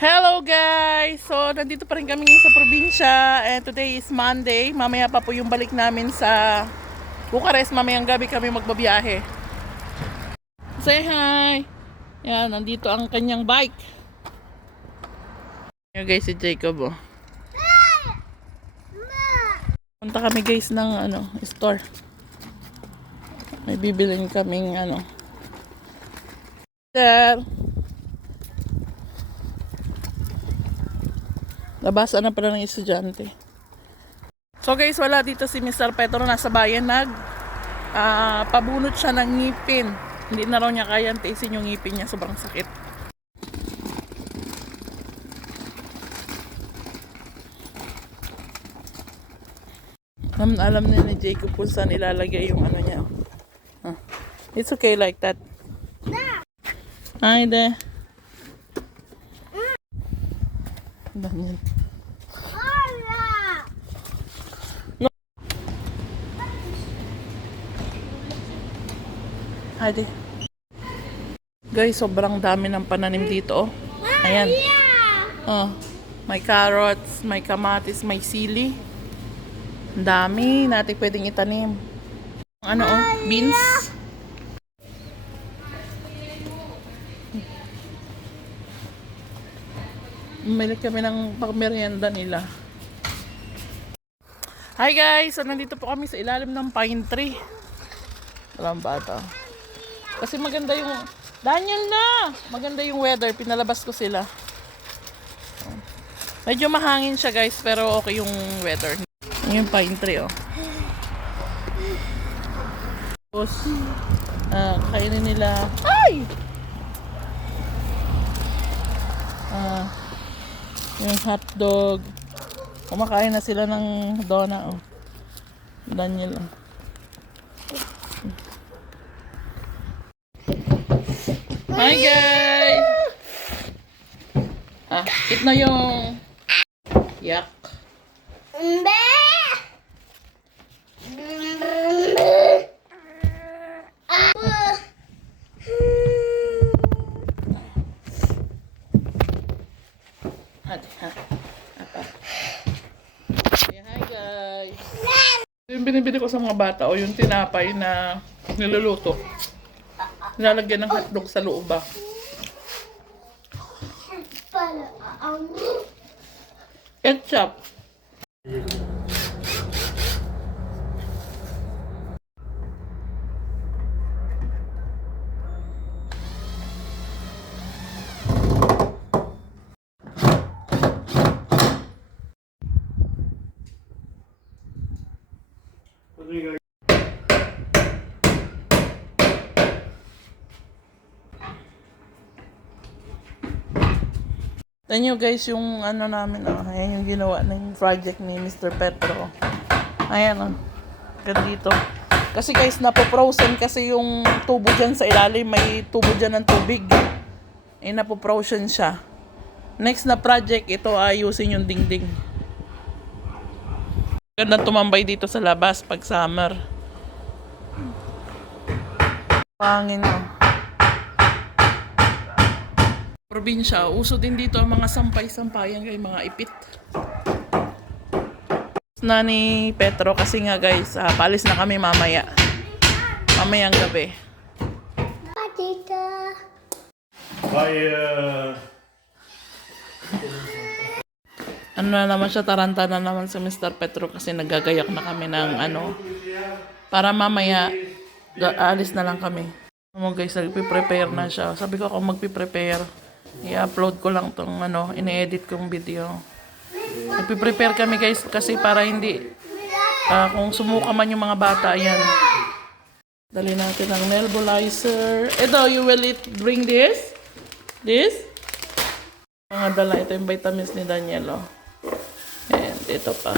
Hello guys! So, nandito pa rin kami ngayon sa probinsya. And today is Monday. Mamaya pa po yung balik namin sa Bucharest. Mamayang gabi kami magbabiyahe. Say hi! Yan, nandito ang kanyang bike. Yan guys, si Jacob oh. Punta kami guys ng store. May bibilin kaming Sir! Labasan na pala ng estudyante. So guys, wala dito si Mr. Petro. Nasa bayan pabunot siya ng ngipin. Hindi na raw niya kaya tiisin yung ngipin niya. Sobrang sakit. Alam na ni Jacob kung saan ilalagay yung niya. It's okay like that. Hi there. Daniel. Hadi. Guys, sobrang dami ng pananim dito, oh. Ayan. Oh, may carrots, may kamatis, may sili. Ang dami natin pwedeng itanim. Beans. Umili kami ng pagmerienda nila. Hi guys! So, nandito po kami sa ilalim ng pine tree. Walang bata. Kasi maganda yung... Daniel na! Maganda yung weather. Pinalabas ko sila. Medyo mahangin siya guys, pero okay yung weather. Yung pine tree, oh. Tapos, kainin nila... Ay! Yung hotdog. Kumakain na sila ng dona, oh. Daniel, oh. Hi guys! Eat na yung yak. Hi guys! Yung binibili ko sa mga bata o yung tinapay na niluluto. Nilalagyan ng hotdog sa loob ba? Ketchup. Tignan nyo guys yung namin, ayan yung ginawa ng project ni Mr. Petro. Ayan, dito. Kasi guys, napo-frozen kasi yung tubo dyan sa ilalim, may tubo dyan ng tubig. Napo-frozen siya. Next na project, ito ayusin yung dingding. Ganda tumambay dito sa labas pag summer. Pangin, probinsya, uso din dito ang mga sampay-sampayan kay mga ipit. Na ni Petro kasi nga guys, paalis na kami mamaya. Mamayang gabi. Na naman siya, taranta na naman si Mr. Petro kasi nagagayak na kami ng para mamaya alis na lang kami. Guys, nagpiprepare na siya. Sabi ko kung magpiprepare, i-upload ko lang tong ine-edit kong video. Nagpiprepare kami guys kasi para hindi kung sumuka man yung mga bata, ayan. Dali natin ang nebulizer. Ito, you will bring this? This? Mga dala, ito yung vitamins ni Daniel, oh. And ito pa.